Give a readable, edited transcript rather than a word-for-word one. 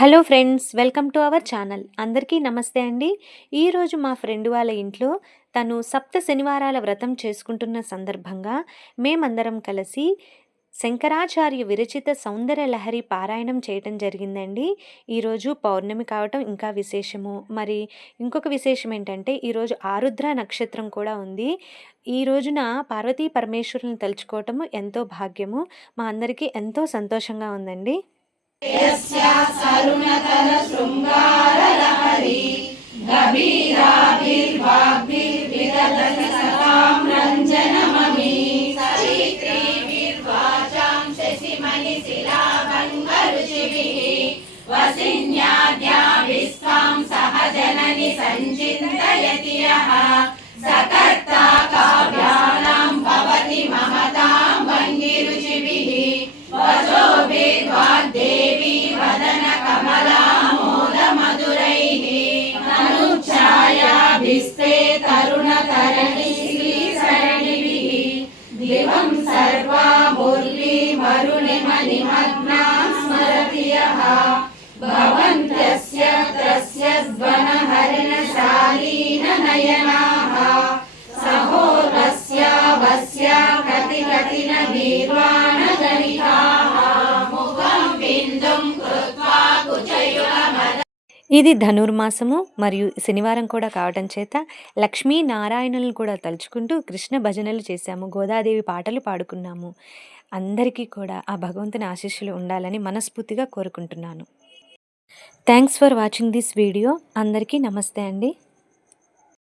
Hello friends, welcome to our channel. అందరికీ నమస్తే అండి. ఈరోజు మా ఫ్రెండ్ వాళ్ళ ఇంట్లో తను సప్త శనివారాల వ్రతం చేసుకుంటున్న సందర్భంగా మేమందరం కలిసి శంకరాచార్య విరచిత సౌందర్య లహరి పారాయణం చేయటం జరిగిందండి. ఈరోజు పౌర్ణమి కావటం ఇంకా విశేషము. మరి ఇంకొక విశేషం ఏంటంటే ఈరోజు ఆరుద్ర నక్షత్రం కూడా ఉంది. ఈ రోజున పార్వతీ పరమేశ్వరులను తలుచుకోవటము ఎంతో భాగ్యము. మా అందరికీ ఎంతో సంతోషంగా ఉందండి. शृङ्गारलहरी गभीराभिर्वाग्भिर्विदधति सतां रञ्जनममी सवित्रीभिर्वाचां शशिमणिशिलाभङ्गरुचिभिः वसिन्याद्याभिस्त्वां सह जननि सञ्चिन्तयति यः सकर्ता काव्यानां भवति ममतां भङ्गिरुचिभिः वचोभिर्वाग्देवी वदन कमलामोदमधुरैः तनुच्छायाभिस्ते तरुणतरणि श्रीसरणिभिः दिवं सर्वा मुरलीमरुणिमनिमग्नां स्मरति यः भवन्त्यस्य तस्य ध्वनहरणशालीननयनाः सहोदस्य वस्य कतिकतिन गीर्वाणगणिकाः मुखं बिन्दुं कृत्वा कुचयुगमद. ఇది ధనుర్మాసము మరియు శనివారం కూడా కావటం చేత లక్ష్మీనారాయణులను కూడా తలుచుకుంటూ కృష్ణ భజనలు చేశాము. గోదాదేవి పాటలు పాడుకున్నాము. అందరికీ కూడా ఆ భగవంతుని ఆశీస్సులు ఉండాలని మనస్ఫూర్తిగా కోరుకుంటున్నాను. Thanks for watching this video. అందరికీ నమస్తే అండి.